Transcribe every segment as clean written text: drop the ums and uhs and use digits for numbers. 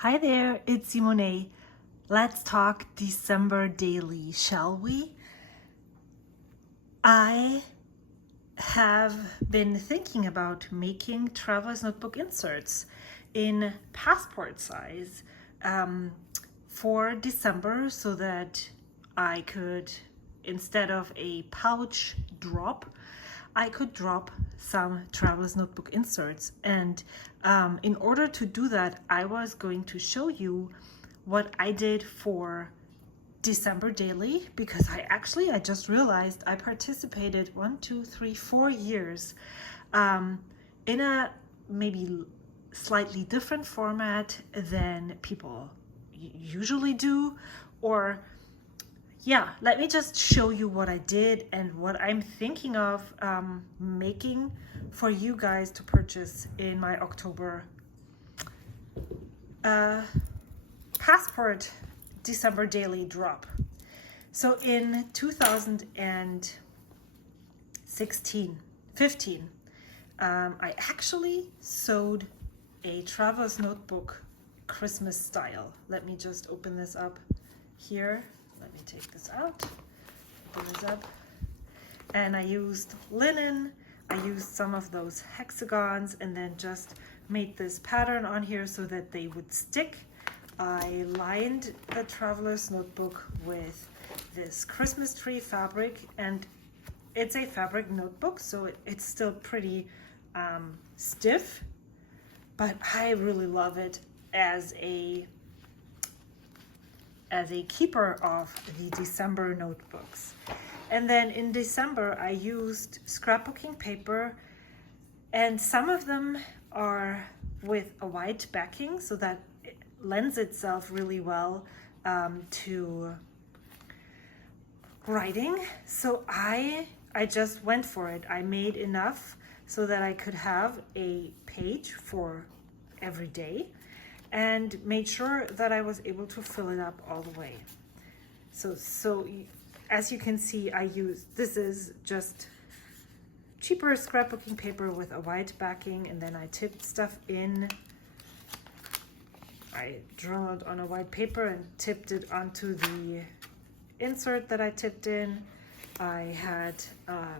Hi there, it's Simone. Let's talk December daily, shall we? I have been thinking about making traveler's notebook inserts in passport size for December so that I could, instead of a pouch drop, I could drop some traveler's notebook inserts. And in order to do that, I was going to show you what I did for December daily, because I just realized I participated 4 years in a maybe slightly different format than people usually do. Or yeah, let me just show you what I did and what I'm thinking of making for you guys to purchase in my October passport December daily drop. So in 15, I actually sewed a traveler's notebook Christmas style. Let me just open this up here. Let me take this out, open this up. And I used linen, I used some of those hexagons, and then just made this pattern on here so that they would stick. I lined the traveler's notebook with this Christmas tree fabric, and it's a fabric notebook, so it's still pretty stiff, but I really love it as a keeper of the December notebooks. And then in December I used scrapbooking paper, and some of them are with a white backing, so that it lends itself really well to writing. So I just went for it. I made enough so that I could have a page for every day, and made sure that I was able to fill it up all the way. So as you can see, this is just cheaper scrapbooking paper with a white backing, and then I tipped stuff in. I drew on a white paper and tipped it onto the insert that I tipped in. I had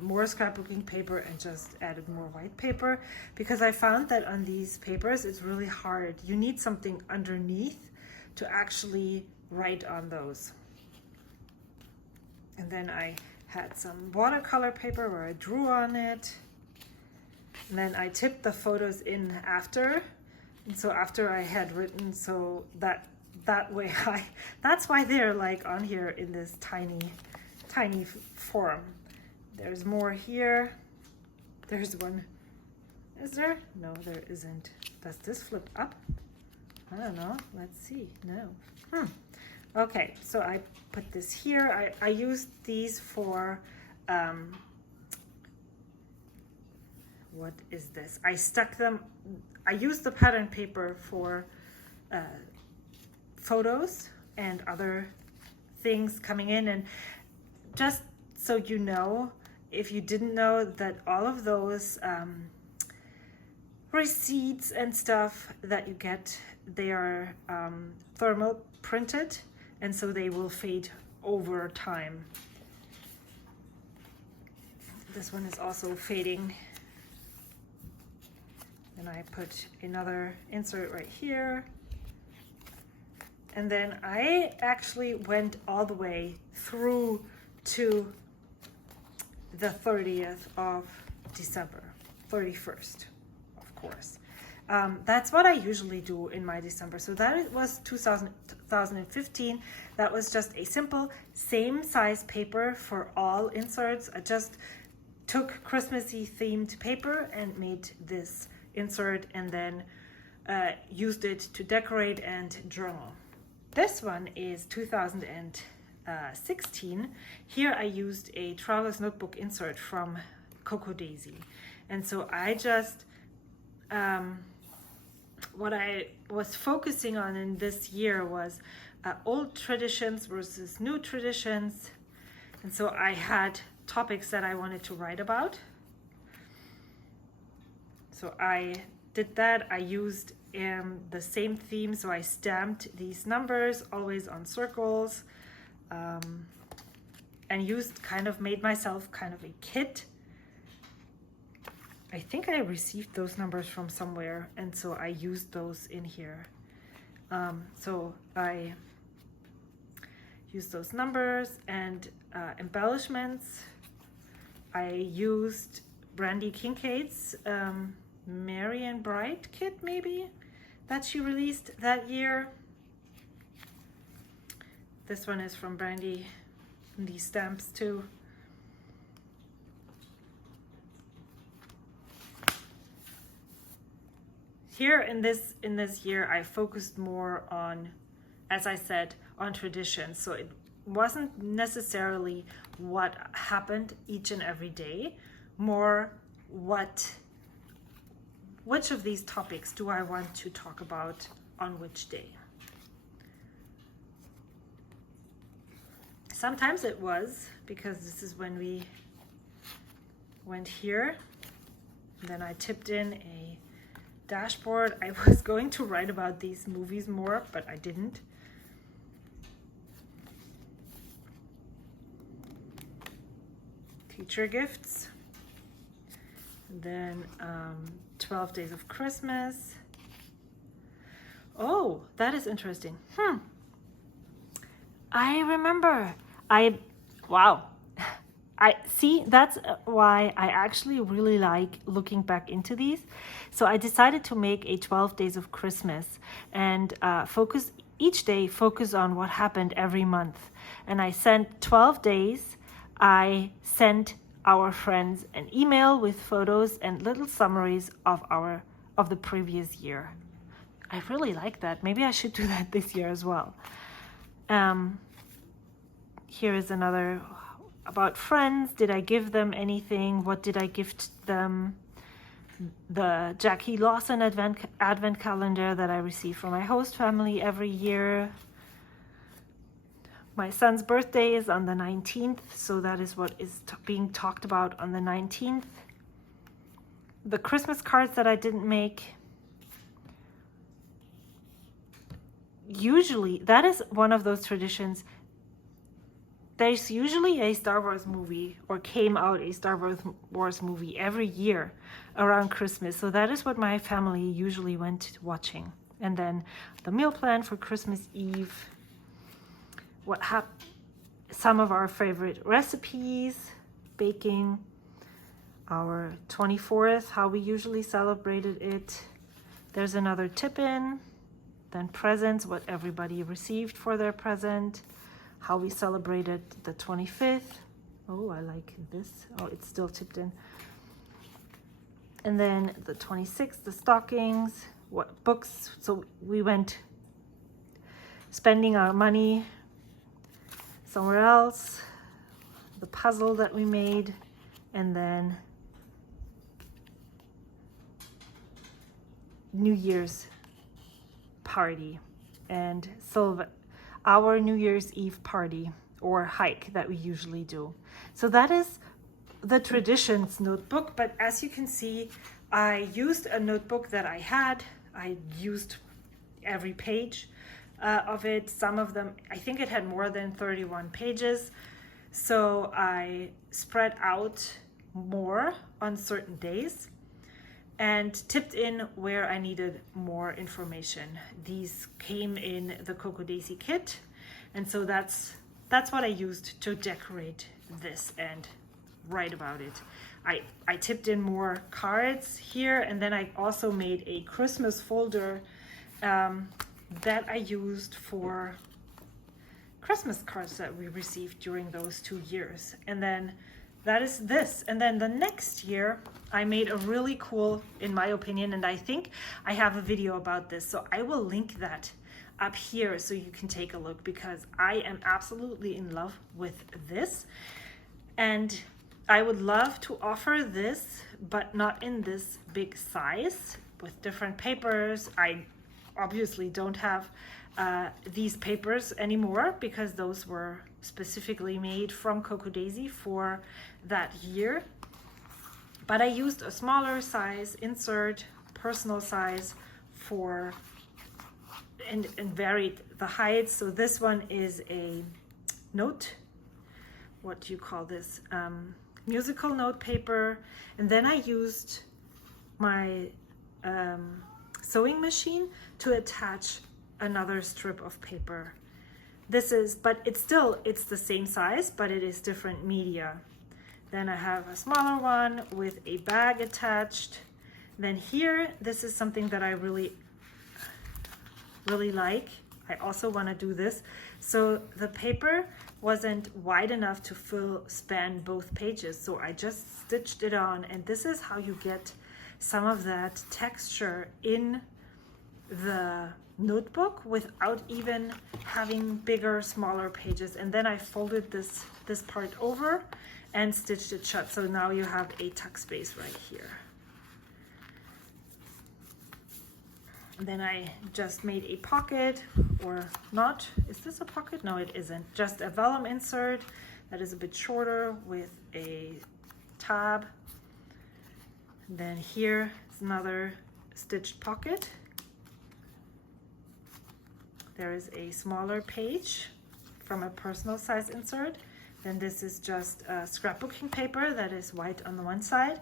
more scrapbooking paper and just added more white paper, because I found that on these papers it's really hard. You need something underneath to actually write on those. And then I had some watercolor paper where I drew on it, and then I tipped the photos in after. And so after I had written, so that way that's why they're like on here in this tiny form. There's more here. There's one. Is there? No, there isn't. Does this flip up? I don't know. Let's see. No. Okay, so I put this here. I used these for what is this? I stuck them. I used the pattern paper for photos and other things coming in. And just so you know, if you didn't know, that all of those receipts and stuff that you get, they are thermal printed, and so they will fade over time. This one is also fading. And I put another insert right here. And then I actually went all the way through to the 30th of December, 31st, of course. That's what I usually do in my December. So that was 2015. That was just a simple same size paper for all inserts. I just took Christmassy themed paper and made this insert, and then used it to decorate and journal. This one is 2016. Here I used a traveler's notebook insert from Coco Daisy. And so I just, what I was focusing on in this year was old traditions versus new traditions. And so I had topics that I wanted to write about. So I did that. I used the same theme, so I stamped these numbers always on circles, and made myself kind of a kit. I think I received those numbers from somewhere, and so I used those in here. So I used those numbers and embellishments. I used Brandy Kincaid's Merry and Bright kit, maybe, that she released that year. This one is from Brandy, and these stamps too. Here in this year, I focused more on, as I said, on tradition. So it wasn't necessarily what happened each and every day, more which of these topics do I want to talk about on which day. Sometimes it was because this is when we went here, and then I tipped in a dashboard. I was going to write about these movies more, but I didn't. Teacher gifts. And then 12 Days of Christmas. Oh, that is interesting. I remember. Wow. I see, that's why I actually really like looking back into these. So I decided to make a 12 Days of Christmas and each day focus on what happened every month. And I sent 12 days. I sent our friends an email with photos and little summaries of the previous year. I really like that. Maybe I should do that this year as well. Here is another about friends. Did I give them anything? What did I gift them? The Jackie Lawson advent calendar that I receive from my host family every year. My son's birthday is on the 19th, so that is what is being talked about on the 19th. The Christmas cards that I didn't make. Usually, that is one of those traditions. There's usually a Star Wars movie, or came out a Star Wars movie every year around Christmas. So that is what my family usually went watching. And then the meal plan for Christmas Eve. Some of our favorite recipes, baking, our 24th, how we usually celebrated it. There's another tip-in, then presents, what everybody received for their present, how we celebrated the 25th. Oh, I like this. Oh, it's still tipped in. And then the 26th, the stockings, what books. So we went spending our money somewhere else, the puzzle that we made, and then New Year's party and our New Year's Eve party or hike that we usually do. So that is the traditions notebook. But as you can see, I used a notebook that I had. I used every page of it. Some of them, I think it had more than 31 pages. So I spread out more on certain days and tipped in where I needed more information. These came in the Coco Daisy kit. And so that's what I used to decorate this and write about it. I tipped in more cards here, and then I also made a Christmas folder that I used for Christmas cards that we received during those 2 years. And then that is this. And then the next year, I made a really cool, in my opinion, and I think I have a video about this, so I will link that up here so you can take a look, because I am absolutely in love with this. And I would love to offer this, but not in this big size, with different papers. I obviously don't have these papers anymore because those were specifically made from Coco Daisy for that year. But I used a smaller size insert, personal size for and varied the heights. So this one is a note, what do you call this, musical note paper. And then I used my sewing machine to attach another strip of paper. This is, but it's the same size, but it is different media. Then I have a smaller one with a bag attached. Then here, this is something that I really like. I also want to do this. So the paper wasn't wide enough to span both pages, so I just stitched it on, and this is how you get some of that texture in the notebook without even having bigger, smaller pages. And then I folded this part over and stitched it shut, so now you have a tuck space right here. And then I just made a pocket, or not. Is this a pocket? No, it isn't. Just a vellum insert that is a bit shorter with a tab. And then here is another stitched pocket. There is a smaller page from a personal size insert. Then this is just a scrapbooking paper that is white on the one side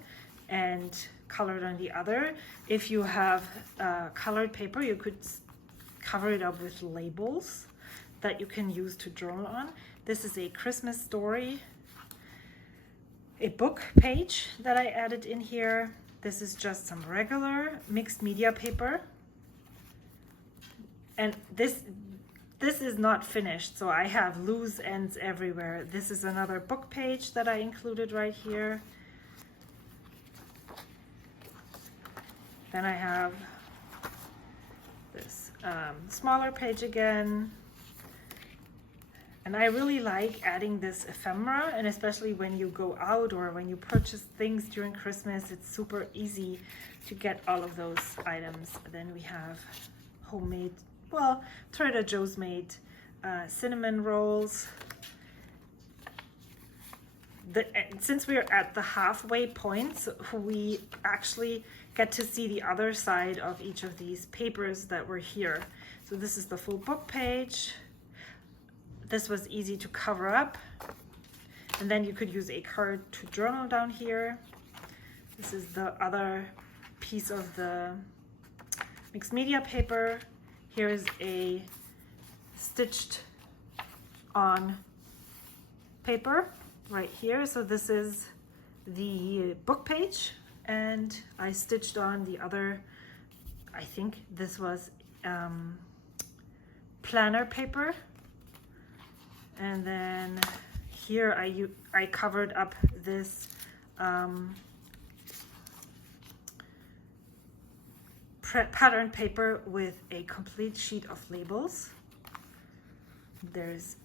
and colored on the other. If you have colored paper, you could cover it up with labels that you can use to journal on. This is a Christmas story, a book page that I added in here. This is just some regular mixed media paper. And this is not finished, so I have loose ends everywhere. This is another book page that I included right here. Then I have this smaller page again. And I really like adding this ephemera, and especially when you go out or when you purchase things during Christmas, it's super easy to get all of those items. Then we have homemade, well, Trader Joe's made cinnamon rolls. Since we're at the halfway point, we actually get to see the other side of each of these papers that were here. So this is the full book page. This was easy to cover up. And then you could use a card to journal down here. This is the other piece of the mixed media paper. Here is a stitched on paper right here. So this is the book page, and I stitched on the other, I think this was planner paper. And then here I covered up this pattern paper with a complete sheet of labels. There's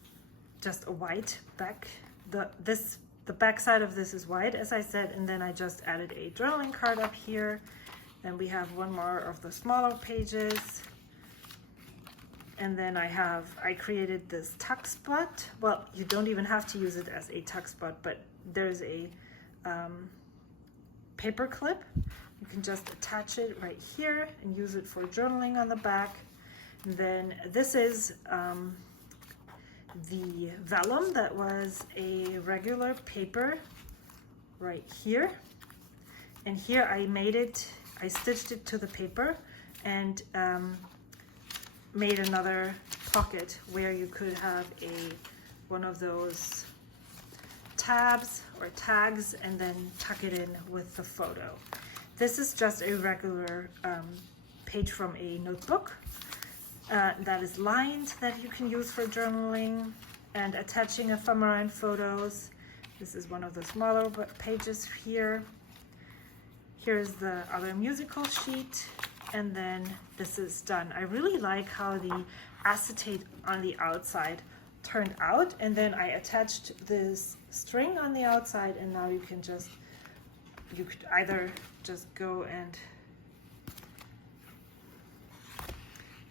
just a white back. The back side of this is white, as I said, and then I just added a journaling card up here. Then we have one more of the smaller pages. And then I created this tuck spot. Well, you don't even have to use it as a tuck spot, but there's a paper clip. You can just attach it right here and use it for journaling on the back. And then this is the vellum that was a regular paper right here. And here I stitched it to the paper and made another pocket where you could have one of those tabs or tags and then tuck it in with the photo. This is just a regular page from a notebook that is lined that you can use for journaling and attaching ephemera and photos. This is one of the smaller pages here. Here's the other musical sheet, and then this is done. I really like how the acetate on the outside turned out, and then I attached this string on the outside, and now you could either just go and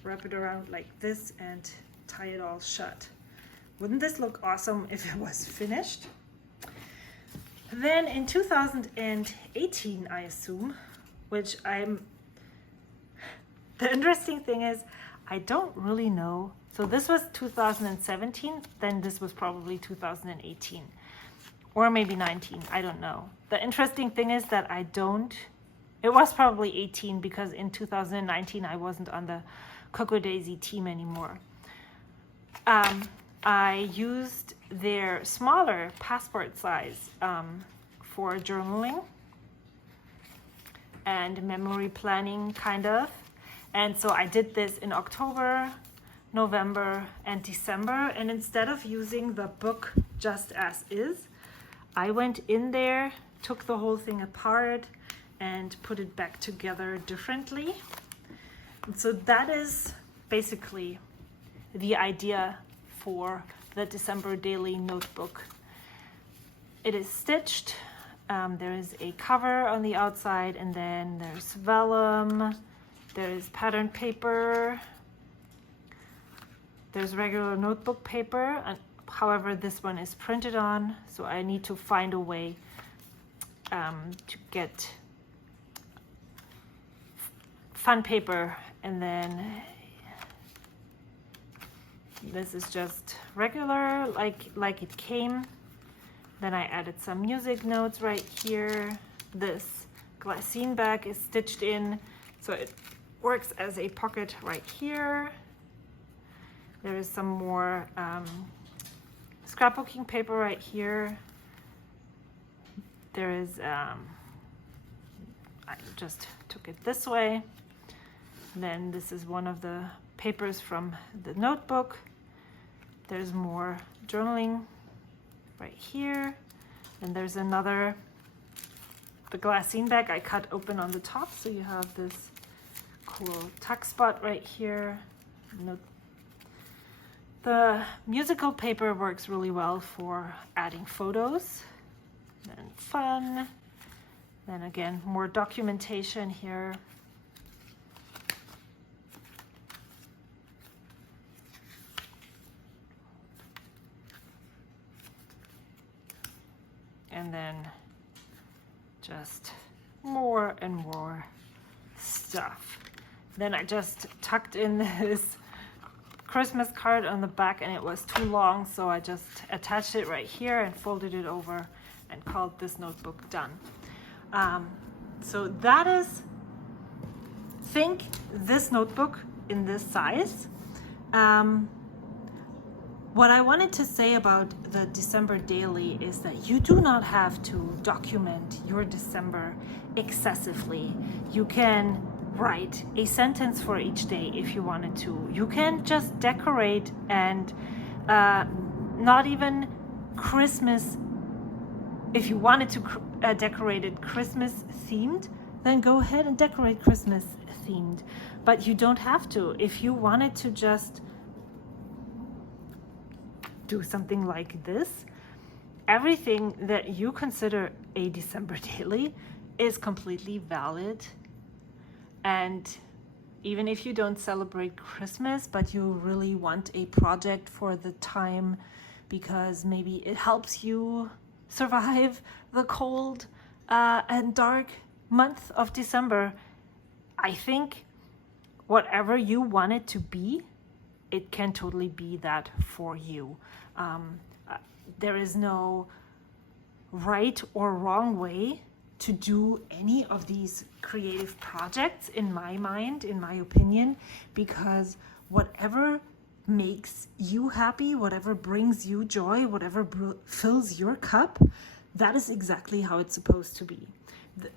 wrap it around like this and tie it all shut. Wouldn't this look awesome if it was finished? Then in 2018, I assume, which I'm The interesting thing is, I don't really know. So this was 2017, then this was probably 2018 or maybe 19, I don't know. The interesting thing is that it was probably 18 because in 2019 I wasn't on the Cocoa Daisy team anymore. I used their smaller passport size for journaling and memory planning, kind of. And so I did this in October, November, and December. And instead of using the book just as is, I went in there, took the whole thing apart, and put it back together differently. And so that is basically the idea for the December daily notebook. It is stitched. There is a cover on the outside, and then there's vellum, there's patterned paper, there's regular notebook paper, and however this one is printed on, so I need to find a way to get fun paper. And then this is just regular, like it came. Then I added some music notes right here. This glassine bag is stitched in, so it works as a pocket right here. There is some more scrapbooking paper right here. There is, I just took it this way. Then this is one of the papers from the notebook. There's more journaling right here. And there's another, the glassine bag I cut open on the top, so you have this cool tuck spot right here. The musical paper works really well for adding photos. Then fun. Then again, more documentation here. And then just more and more stuff. Then I just tucked in this Christmas card on the back, and it was too long, so I just attached it right here and folded it over and called this notebook done. So that is, think this notebook in this size. What I wanted to say about the December daily is that you do not have to document your December excessively. You can write a sentence for each day if you wanted to. You can just decorate, and not even Christmas. If you wanted to decorate it Christmas themed, then go ahead and decorate Christmas themed. But you don't have to. If you wanted to just do something like this, everything that you consider a December daily is completely valid. And even if you don't celebrate Christmas, but you really want a project for the time because maybe it helps you survive the cold and dark month of December, I think whatever you want it to be, it can totally be that for you. There is no right or wrong way to do any of these creative projects, in my mind, in my opinion, because whatever makes you happy, whatever brings you joy, whatever fills your cup, that is exactly how it's supposed to be.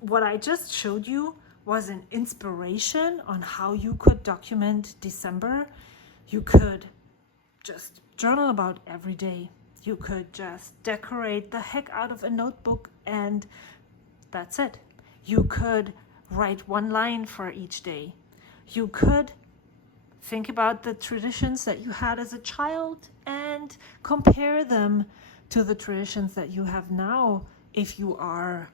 What I just showed you was an inspiration on how you could document December. You could just journal about every day. You could just decorate the heck out of a notebook, and that's it. You could write one line for each day. You could think about the traditions that you had as a child and compare them to the traditions that you have now. If you are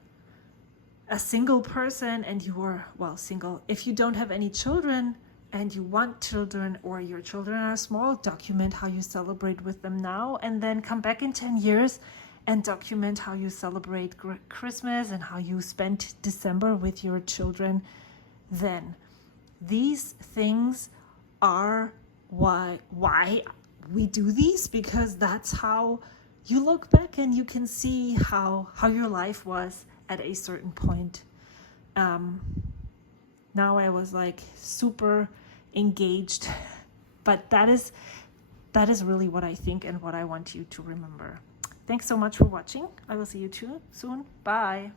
a single person and you are, single, if you don't have any children and you want children, or your children are small, document how you celebrate with them now, and then come back in 10 years and document how you celebrate Christmas and how you spent December with your children then. these things are why we do these, because that's how you look back and you can see how your life was at a certain point. Now I was like super engaged, but that is really what I think and what I want you to remember. Thanks so much for watching. I will see you too soon. Bye.